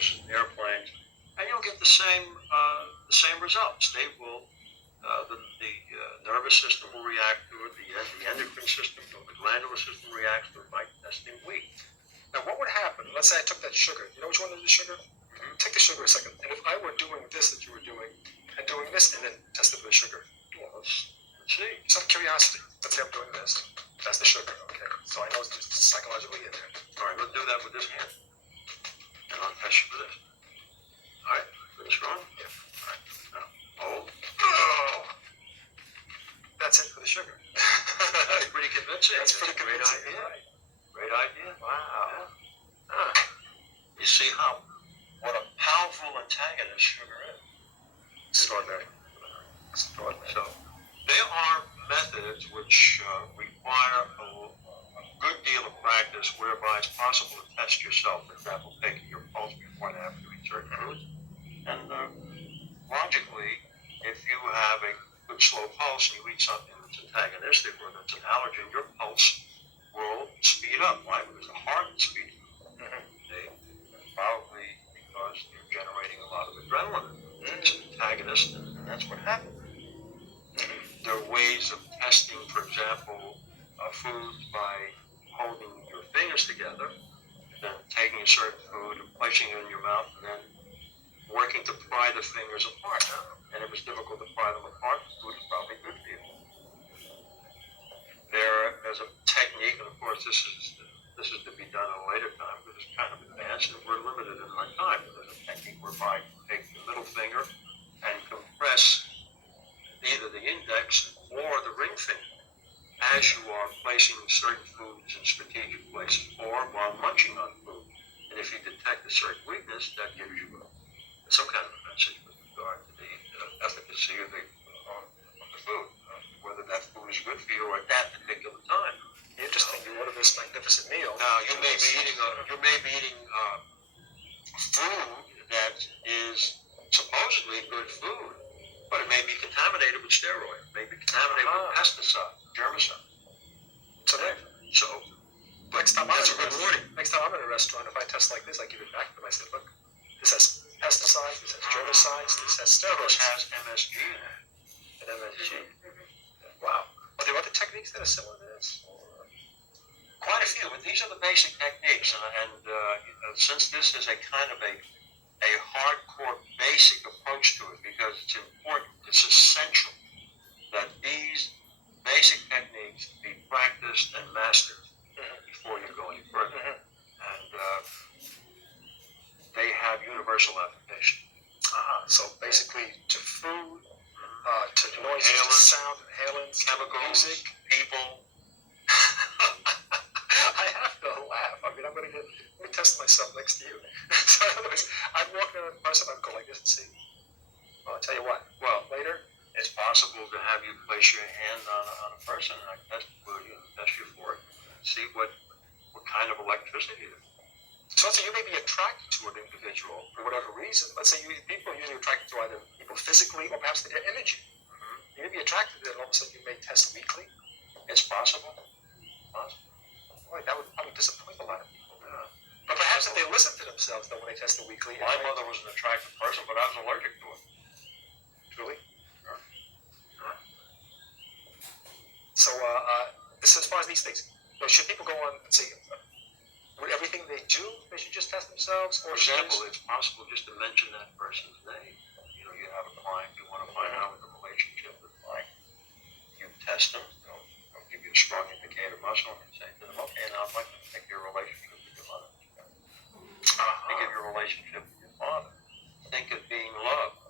versus airplanes, and you'll get the same results. They will the nervous system will react to it. The endocrine system, the glandular system reacts to it by testing wheat. Now, what would happen? Let's say I took that sugar. You know which one is the sugar? Mm-hmm. Take the sugar a second. And if I were doing this that you were doing, and doing this, and then tested the sugar. Well, let's see. Just out of curiosity. Let's say I'm doing this. That's the sugar. Okay. So I know it's just psychologically in there. All right, let's do that with this hand. And I'll test you for this. All right, finish wrong? Yeah. All right. Now, hold. Oh! That's it for the sugar. That's pretty convincing. That's pretty convincing. Great idea. Right. Great idea. Wow. Yeah. You see what a powerful antagonist sugar is. Extraordinary. So there are methods which require a good deal of practice whereby it's possible to test yourself. For example, taking your pulse before and after you eat certain foods. And logically, if you have a good slow pulse and you eat something that's antagonistic or that's an allergen, your pulse will speed up. Why? Because the heart is speeding up. Probably because you're generating a lot of adrenaline. It's an antagonist, and that's what happens. There are ways of testing, for example, foods by holding your fingers together, then taking a certain food and placing it in your mouth, and then working to pry the fingers apart. And if it's difficult to pry them apart, the food is probably good for you. There's a technique, and of course this is to be done at a later time because it's kind of advanced and we're limited in our time. There's a technique whereby you take the middle finger and compress either the index or the ring finger as you are placing certain foods in strategic places or while munching on food. And if you detect a certain weakness, that gives you some kind of a message with regard to the efficacy of the food, whether that food is good for you or at that particular time. Interesting. You order this magnificent meal. Now you may be eating food that is supposedly good food, but it may be contaminated with steroids, it may be contaminated with pesticides, germicides. So next time that's a good warning. Next time I'm in a restaurant, if I test like this, I give it back to them. I say, look, this has pesticides, this has germicides, this has steroids. This has MSG in it. And MSG. Wow. Are there other techniques that are similar to this? Quite a few, but these are the basic techniques, and since this is a kind of a hardcore basic approach to it, because it's important, it's essential that these basic techniques be practiced and mastered before you go any further, and they have universal application. So basically, to food, to noises, to sound, inhalants, chemicals, music, people. I have to laugh. I mean, let me test myself next to you. So in other words, I'd walk in a person, I'd go like this and see. Well, I'll tell you what. Well, later, it's possible to have you place your hand on a person and I test you for it, see what kind of electricity it is. So let's say you may be attracted to an individual for whatever reason. Let's say people are usually attracted to either people physically or perhaps their energy. You may be attracted to them, and all of a sudden you may test weakly. It's possible. Boy, that would probably disappoint a lot of people. But perhaps if they listen to themselves, though, when they test it weakly. My mother was an attractive person, but I was allergic to it. Really? So, as far as these things, should people go on and say, with everything they do, they should just test themselves? For example, it's possible just to mention that person's name. You know, you have a client, you want to find out what the relationship is like. You test them, they'll give you a strong indicator muscle, and you say to them, okay, now I'd like to think your relationship with your mother. Think of your relationship with your father. Think of being loved.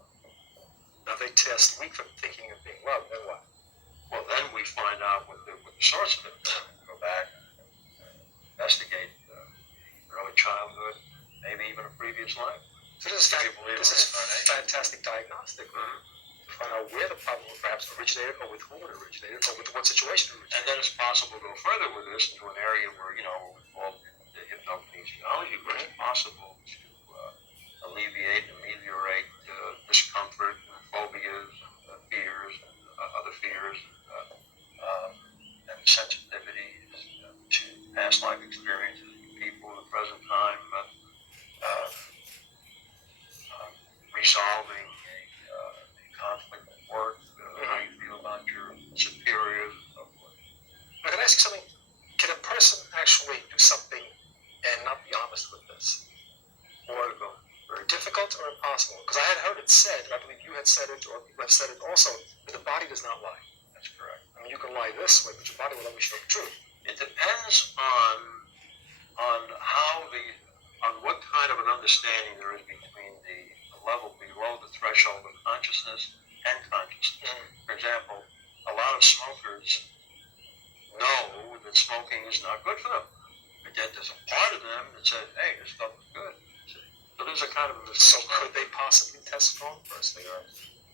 Now they test weak for thinking of being loved, then what? Well, then we find out what the source of it is. Go back and investigate early childhood, maybe even a previous life. So this is fantastic diagnostic. To find out where the problem perhaps originated, or with whom it originated, or with what situation it originated. And then it's possible to go further with this into an area where, what we call the hypnokinesiology, where it's possible to alleviate and ameliorate discomfort, phobias, fears, other fears, and sensitivities to past life experiences, people in the present time, difficult or impossible? Because I had heard it said, and I believe you had said it, or people have said it also, that the body does not lie. That's correct. I mean, you can lie this way, but your body will always show the truth. It depends on what kind of an understanding there is between the level below the threshold of consciousness and consciousness. For example, a lot of smokers know that smoking is not good for them. But yet there's a part of them that says, hey, this stuff is good. So there's a kind of a So could they possibly test strong first?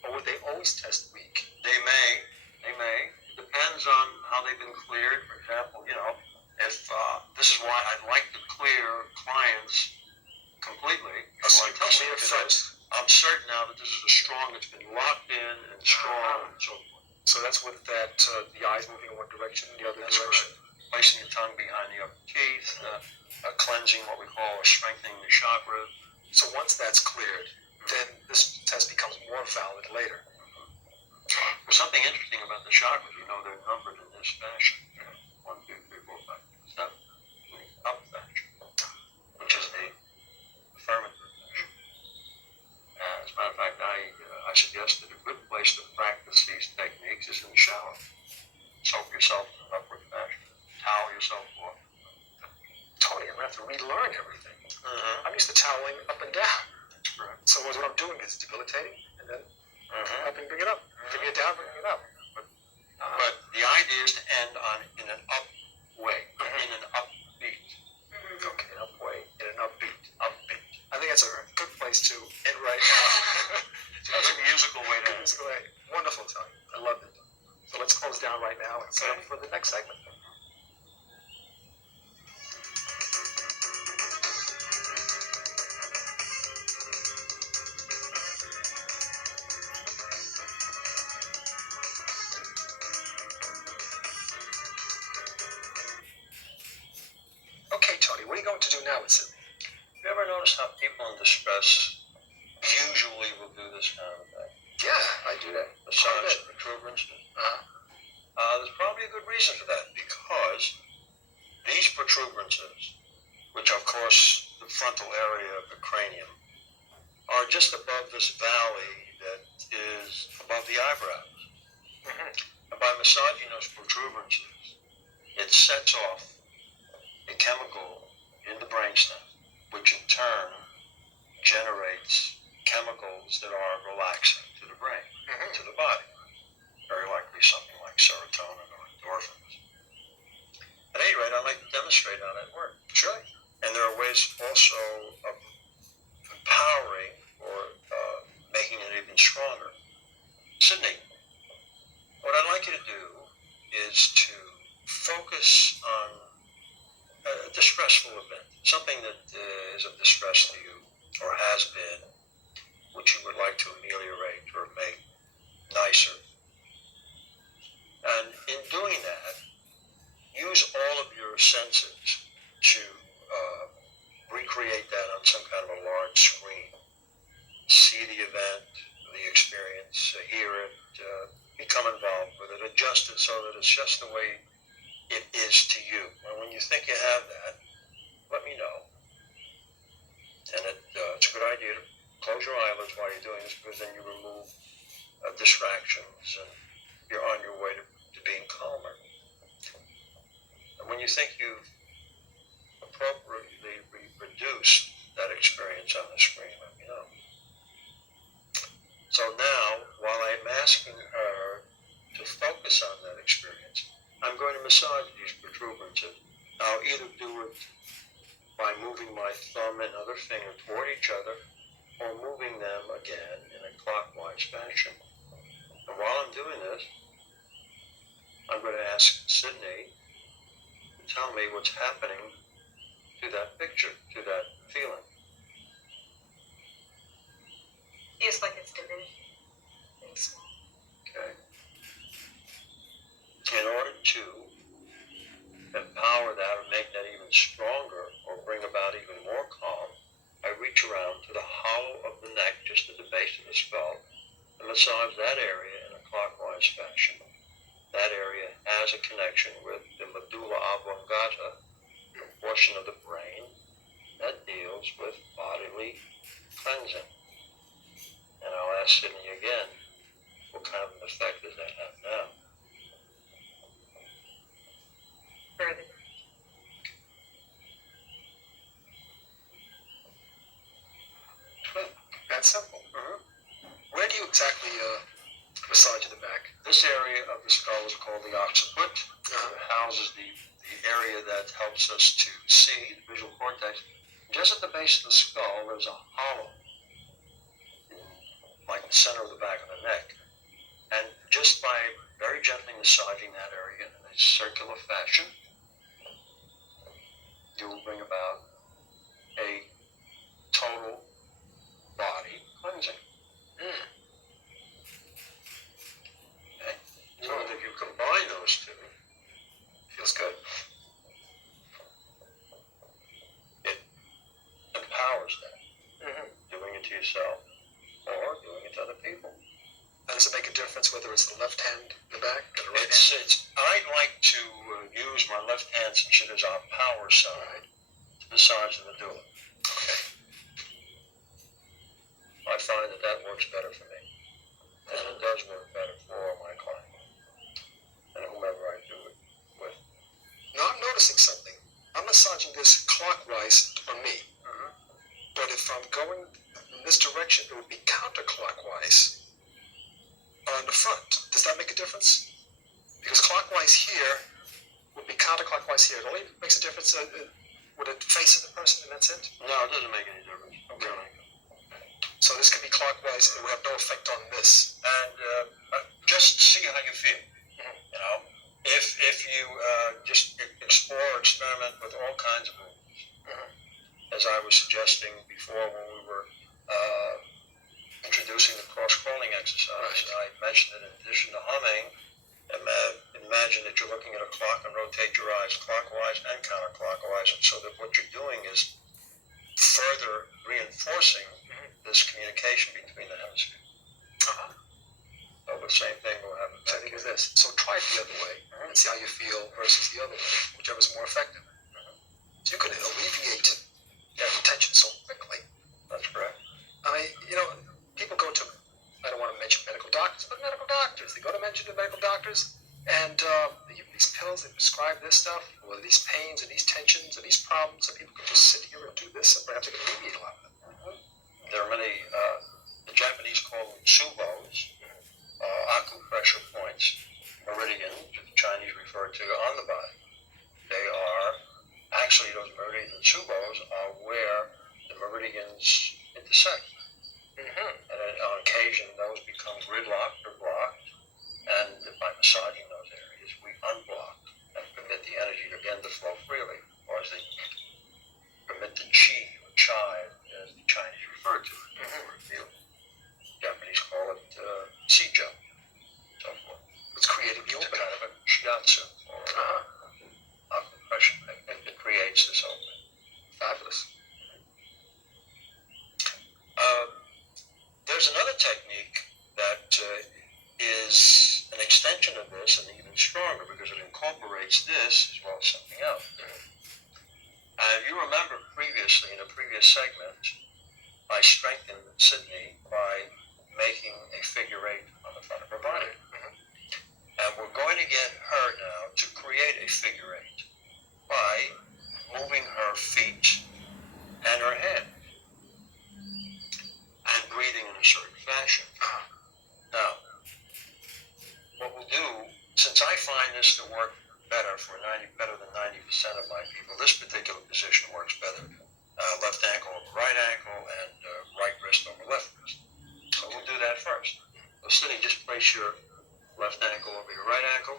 Or would they always test weak? They may. It depends on how they've been cleared. For example, if this is why I'd like to clear clients completely. So I tell them first. I'm certain now that this is a strong, it's been locked in and strong and so forth. So that's with that, the eyes moving in one direction, the other That's direction. correct. Placing your tongue behind the upper teeth, cleansing what we call or strengthening the chakra. So once that's cleared, then this test becomes more valid later. There's something interesting about the chakras. They're numbered in this fashion. 1, 2, 3, 4, 5, 6, 7. In the up fashion, which is the affirmative fashion. As a matter of fact, I suggested a good place to practice these techniques is in the shower. Soak yourself in an upward fashion. Towel yourself off. Tony, I'm going to have to relearn everything. Mm-hmm. I'm used to toweling up and down. That's correct. So what I'm doing is debilitating and then helping bring it up. Bringing it down, bringing it up. But the idea is to end in an up way, in an upbeat. Okay, an up way, in an upbeat. I think that's a good place to end right now. That's a musical way to end. Wonderful, Tony. I loved it. So let's close down right now and set up for the next segment. Okay, Tony, what are you going to do now with Sydney? Have you ever noticed how people in distress usually will do this kind of thing? Yeah, I do that. Massage protuberances. There's probably a good reason for that, because these protuberances, which are, of course, the frontal area of the cranium, are just above this valley that is above the eyebrows. And by massaging those protuberances, it sets off a chemical in the brainstem, which in turn generates chemicals that are relaxing to the brain, to the body. Very likely something like serotonin or endorphins. At any rate, I'd like to demonstrate how that works. Sure. And there are ways also of empowering or making it even stronger. Sydney, what I'd like you to do is to focus on a distressful event, something that is of distress to you or has been, which you would like to ameliorate or make nicer. And in doing that, use all of your senses to recreate that on some kind of a large screen. See the event, the experience, hear it, become involved with it, adjust it so that it's just the way it is to you. And when you think you have that, let me know. And it's a good idea to close your eyelids while you're doing this, because then you remove distractions and you're on your way to being calmer. And when you think you've appropriately reproduced that experience on the screen, let me know. So now, while I'm asking her to focus on that experience, I'm going to massage these protuberances. I'll either do it by moving my thumb and other finger toward each other, or moving them again in a clockwise fashion. And while I'm doing this, I'm going to ask Sydney to tell me what's happening to that picture, to that feeling. Feels like it's diminishing. Very small. Okay. In order to empower that or make that even stronger or bring about even more calm, I reach around to the hollow of the neck, just at the base of the skull, and massage that area in a clockwise fashion. That area has a connection with the medulla oblongata, the portion of the brain that deals with bodily cleansing. And I'll ask Sydney again, what kind of an effect does that have now? Further. That's simple. Where do you exactly massage in the back? This area of the skull is called the occiput. It houses the area that helps us to see, the visual cortex. Just at the base of the skull, there's a hollow, like the center of the back of the neck. And just by very gently massaging that area in a circular fashion, you will bring about a total body cleansing. Okay. So if you combine those two, Feels good. it empowers that. Doing it to yourself or doing it to other people. And does it make a difference whether it's the left hand in the back or the right hand? I like to use my left hand since it is our power side to massage the medulla. Okay. I find that works better for me. And it does work better for my client and whomever I do it with. Now I'm noticing something. I'm massaging this clockwise on me. But if I'm going in this direction, it would be counterclockwise on the front. Does that make a difference? Because clockwise here would be counterclockwise here. It only makes a difference with the face of the person, and that's it. No, it doesn't make any difference. Really. So this could be clockwise, and it would have no effect on this. And just see how you feel. You know, if you just explore, experiment with all kinds of movements, as I was suggesting before when we were introducing the cross-crawling exercise, I mentioned that in addition to humming, imagine that you're looking at a clock and rotate your eyes clockwise and counterclockwise, and so that what you're doing is further reinforcing this communication between the hemispheres. So the same thing will happen. So I think it's this. So try it the other way and see how you feel versus the other way, whichever's more effective. So you can alleviate tension so quickly. That's correct. I mean, people go to, I don't want to mention medical doctors, but medical doctors. They go to mention the medical doctors, and they give these pills, they prescribe this stuff, or these pains, and these tensions, and these problems, and people can just sit here and do this, and perhaps they can alleviate a lot of it. There are many, the Japanese call them tsubos, acupressure points, meridians, the Chinese refer to on the body. They are, actually those meridians and tsubos are where the meridians intersect. And on occasion, those become gridlocked or blocked, and by massaging those areas, we unblock and permit the energy again to flow freely, or as they permit the chi, or chai, as the Chinese refer to it, or the Japanese call it sijo, so forth. It's creating the It's a opening. kind of a shiatsu, or acupressure, it creates this opening. Fabulous. There's another technique that is an extension of this and even stronger because it incorporates this as well as something else. And you remember previously, in a previous segment, I strengthened Sydney by making a figure eight on the front of her body. And we're going to get her now to create a figure eight by moving her feet and her head and breathing in a certain fashion. Now, what we'll do, since I find this to work better than 90% of my people, this particular position works better. Left ankle over right ankle and right wrist over left wrist. So we'll do that first. So Sydney, just place your left ankle over your right ankle.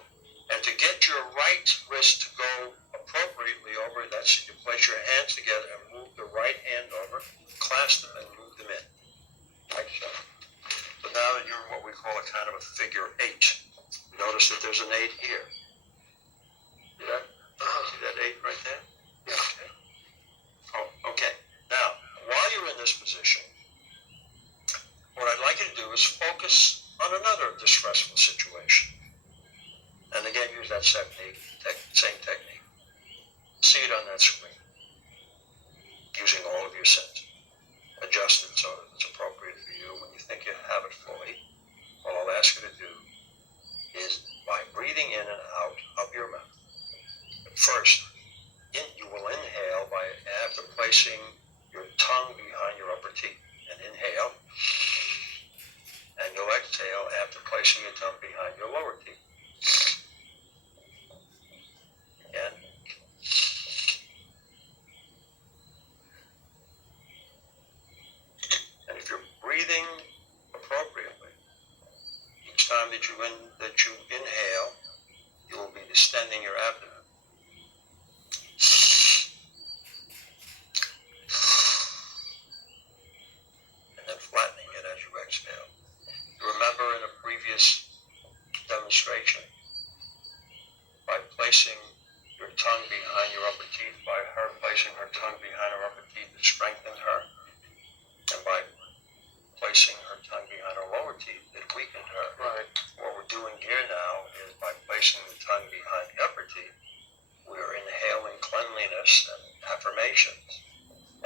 And to get your right wrist to go appropriately over, that's you place your hands together and move the right hand over, clasp them and move them in. Like so. So now that you're in what we call a kind of a figure eight. Notice that there's an eight here. See that? See that eight right there? Yeah. Okay. Oh, okay. Now, while you're in this position, what I'd like you to do is focus on another distressful situation. And again, use that same technique. See it on that screen. Using all of your senses. Adjust it so that teeth. And inhale. And you'll exhale after placing your tongue behind your lower teeth. Again. And if you're breathing appropriately, each time that you inhale, you will be distending your abdomen. And then flattening it as you exhale. You remember in a previous demonstration, by placing your tongue behind your upper teeth, by her placing her tongue behind her upper teeth, it strengthened her. And by placing her tongue behind her lower teeth, it weakened her. Right. What we're doing here now is by placing the tongue behind the upper teeth, we're inhaling cleanliness and affirmations.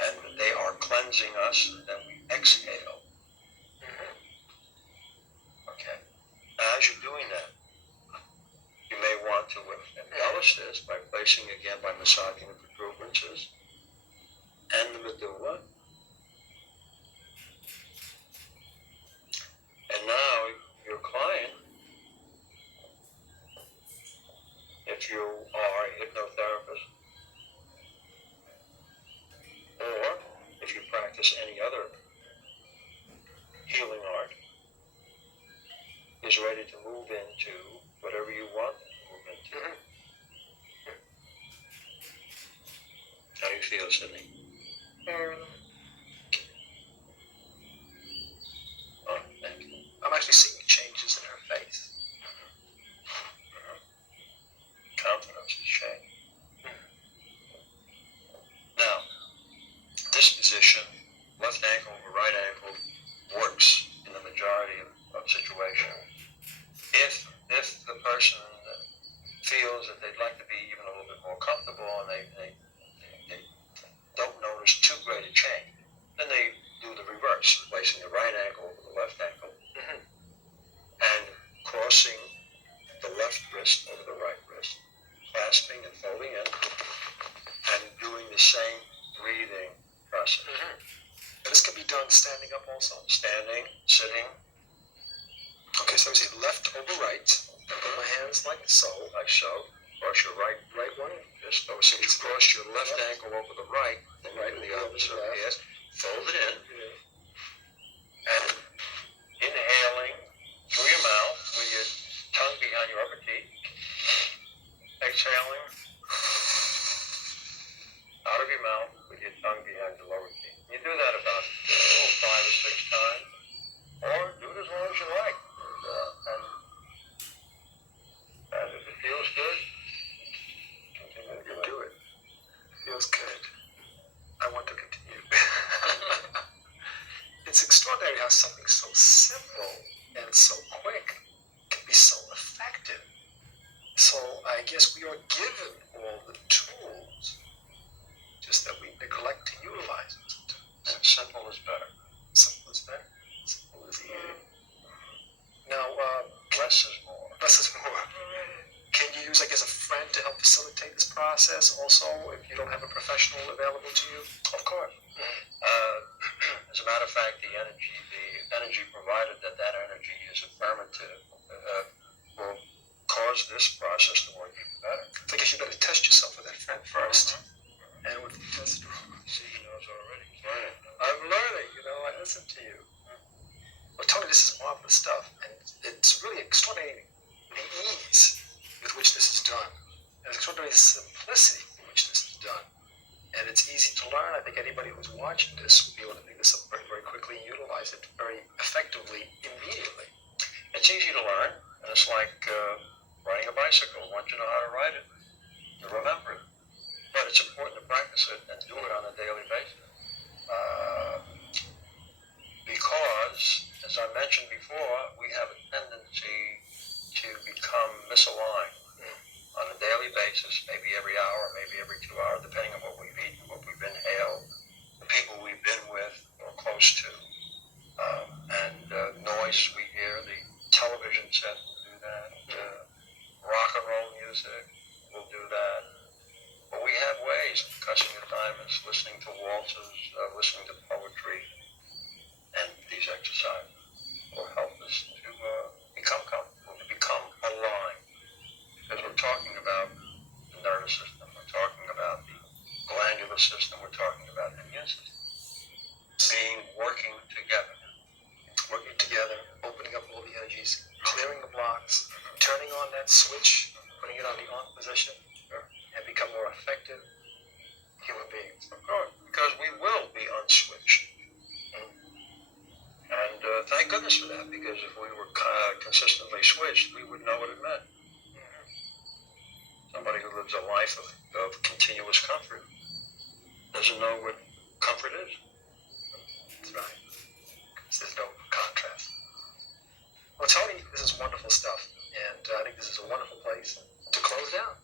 And they are cleansing us, and then we exhale. Okay. Now, as you're doing that, you may want to embellish this by placing, again, by massaging the protuberances and the medulla. And now, your client, if you are a hypnotherapist, or if you practice any other healing art, is ready to move into whatever you want to move into. How do you feel, Sydney? Very. Oh, thank you. I'm actually seeing changes in her face. Confidence is changed. Now, this position, left ankle over right ankle, works in the majority of situations. If the person feels that they'd like to be even a little bit more comfortable and they don't notice too great a change, then they do the reverse, placing the right ankle over the left ankle and crossing the left wrist over the right wrist, clasping and folding in, and doing the same breathing process. And this can be done standing up also. Standing, sitting. Okay, so we see left over right. I put my hands like so. Like so. Cross your right one. Just so you cross your left ankle over the right, then right the opposite. Yes. Fold it in. And inhaling through your mouth with your tongue behind your upper teeth. Exhaling out of your mouth with your tongue behind your lower teeth. You do that about 5 or 6 times, or do it as long as you like. And if it feels good, continue to do it. Feels good. I want to continue. It's extraordinary how something so simple and so quick can be so effective. So I guess we are given all the tools, just that we neglect to utilize it. And simple is better. Simple is better. Simple is easy. Now, Less is more. less is more. Can you use, I guess, a friend to help facilitate this process also if you don't have a professional available to you? Of course. As a matter of fact, the energy provided that energy is affirmative will cause this process to work even better. So I guess you better test yourself with that friend first. And with the test, See, he knows already. He's learning. I'm learning, I listen to you. Well, Tony, this is marvelous stuff, and it's really extraordinary the ease with which this is done. And it's extraordinary the simplicity with which this is done. And it's easy to learn. I think anybody who's watching this will be able to pick this up very, very quickly and utilize it very effectively immediately. It's easy to learn, and it's like riding a bicycle. Once you know how to ride it, you remember it. But it's important to practice it and do it on a daily basis. Because, as I mentioned before, we have a tendency to become misaligned on a daily basis, maybe every hour, maybe every 2 hours, depending on what we've eaten, what we've inhaled, the people we've been with or close to, and noise we hear. The television set will do that. Rock and roll music will do that. But we have ways of cussing the diamonds, listening to waltzes, listening to poetry, working together. Working together, opening up all the energies, clearing the blocks, turning on that switch, putting it on the on position, and become more effective human beings. Of course, because we will be unswitched. And thank goodness for that, because if we were consistently switched, we would know what it meant. Somebody who lives a life of continuous comfort doesn't know what comfort is. That's right. There's no contrast. Well, Tony, this is wonderful stuff, and I think this is a wonderful place to close down.